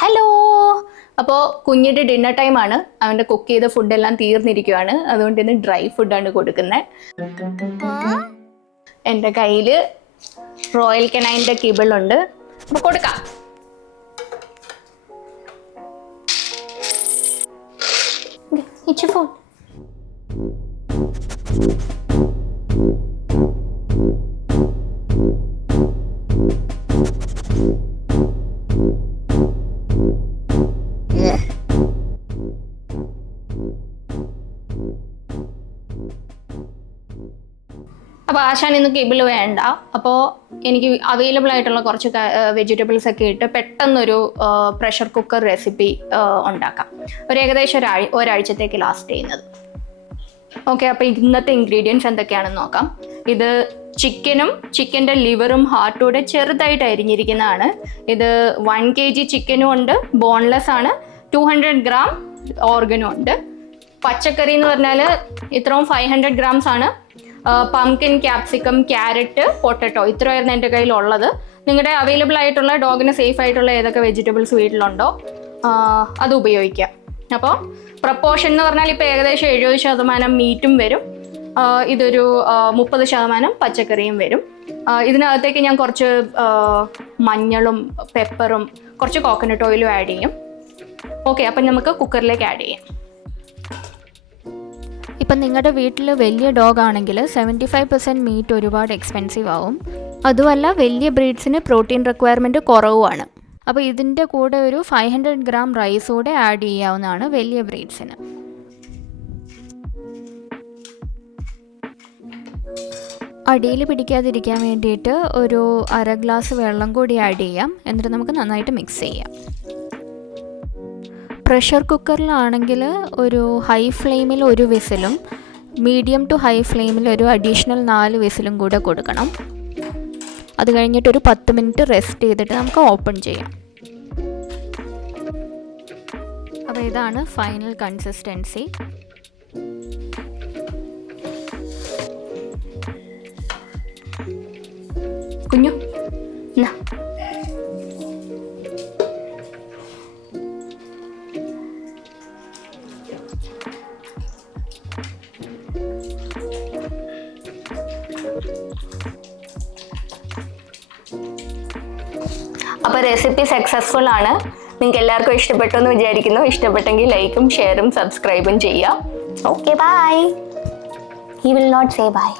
Hello. അപ്പോൾ കുഞ്ഞിൻ്റെ dinner ടൈമാണ്. അവൻ്റെ കുക്ക് ചെയ്ത ഫുഡെല്ലാം തീർന്നിരിക്കുകയാണ്. അതുകൊണ്ട് ഇന്ന് ഡ്രൈ ഫുഡാണ് കൊടുക്കുന്നത്. എൻ്റെ കയ്യിൽ റോയൽ കനൈൻ്റെ കിബിളുണ്ട്. അപ്പോൾ കൊടുക്കാം. ഫോൺ അപ്പോൾ ആശാൻ ഇന്ന് കിബിൾ വേണ്ട. അപ്പോൾ എനിക്ക് അവൈലബിൾ ആയിട്ടുള്ള കുറച്ച് വെജിറ്റബിൾസ് ഒക്കെ ഇട്ട് പെട്ടെന്നൊരു പ്രഷർ കുക്കർ റെസിപ്പി ഉണ്ടാക്കാം. ഏകദേശം ഒരാഴ്ചത്തേക്ക് ലാസ്റ്റ് ചെയ്യുന്നത്. ഓക്കെ, അപ്പോൾ ഇന്നത്തെ ഇൻഗ്രീഡിയൻസ് എന്തൊക്കെയാണെന്ന് നോക്കാം. ഇത് ചിക്കൻ്റെ ലിവറും ഹാർട്ടും കൂടെ ചെറുതായിട്ട് അരിഞ്ഞിരിക്കുന്നതാണ്. ഇത് 1 kg ചിക്കനും ഉണ്ട്, ബോൺലെസ് ആണ്. 200 gram ഓർഗനും ഉണ്ട്. പച്ചക്കറി എന്ന് പറഞ്ഞാൽ ഇത്രയും 500 grams ആണ്. പംകിൻ, ക്യാപ്സിക്കം, ക്യാരറ്റ്, പൊട്ടറ്റോ, ഇത്രയായിരുന്നു എൻ്റെ കയ്യിലുള്ളത്. നിങ്ങളുടെ അവൈലബിൾ ആയിട്ടുള്ള ഡോഗിന് സേഫ് ആയിട്ടുള്ള ഏതൊക്കെ വെജിറ്റബിൾസ് വീട്ടിലുണ്ടോ അത് ഉപയോഗിക്കാം. അപ്പോൾ പ്രപ്പോർഷൻ എന്ന് പറഞ്ഞാൽ ഇപ്പോൾ ഏകദേശം 70% മീറ്റും വരും, ഇതൊരു 30% പച്ചക്കറിയും വരും. ഇതിനകത്തേക്ക് ഞാൻ കുറച്ച് മഞ്ഞളും പെപ്പറും കുറച്ച് കോക്കനട്ട് ഓയിലും ആഡ് ചെയ്യും. ഓക്കെ, അപ്പം നമുക്ക് കുക്കറിലേക്ക് ആഡ് ചെയ്യാം. ഇപ്പം നിങ്ങളുടെ വീട്ടിൽ വലിയ ഡോഗ് ആണെങ്കിൽ 75% മീറ്റ് ഒരുപാട് എക്സ്പെൻസീവ് ആവും. അതുമല്ല, വലിയ ബ്രീഡ്സിന് പ്രോട്ടീൻ റിക്വയർമെൻറ്റ് കുറവുമാണ്. അപ്പോൾ ഇതിൻ്റെ കൂടെ ഒരു 500 gram റൈസ് കൂടെ ആഡ് ചെയ്യാവുന്നതാണ് വലിയ ബ്രീഡ്സിന്. അടിയിൽ പിടിക്കാതിരിക്കാൻ വേണ്ടിയിട്ട് ഒരു 1/2 ഗ്ലാസ് വെള്ളം കൂടി ആഡ് ചെയ്യാം. എന്നിട്ട് നമുക്ക് നന്നായിട്ട് മിക്സ് ചെയ്യാം. പ്രഷർ കുക്കറിലാണെങ്കിൽ ഒരു ഹൈ ഫ്ലെയിമിൽ 1 വിസിലും മീഡിയം ടു ഹൈ ഫ്ലെയിമിൽ ഒരു അഡീഷണൽ 4 വിസിലും കൂടെ കൊടുക്കണം. അത് കഴിഞ്ഞിട്ടൊരു 10 മിനിറ്റ് റെസ്റ്റ് ചെയ്തിട്ട് നമുക്ക് ഓപ്പൺ ചെയ്യാം. അപ്പോൾ ഇതാണ് ഫൈനൽ കൺസിസ്റ്റൻസി. കുഞ്ഞു അപ്പോൾ റെസിപ്പി സക്സസ്ഫുൾ ആണ്. നിങ്ങൾക്ക് എല്ലാവർക്കും ഇഷ്ടപ്പെട്ടു എന്ന് വിചാരിക്കുന്നു. ഇഷ്ടപ്പെട്ടെങ്കിൽ ലൈക്കും ഷെയറും സബ്സ്ക്രൈബും ചെയ്യുക. Okay, bye. He will not say by.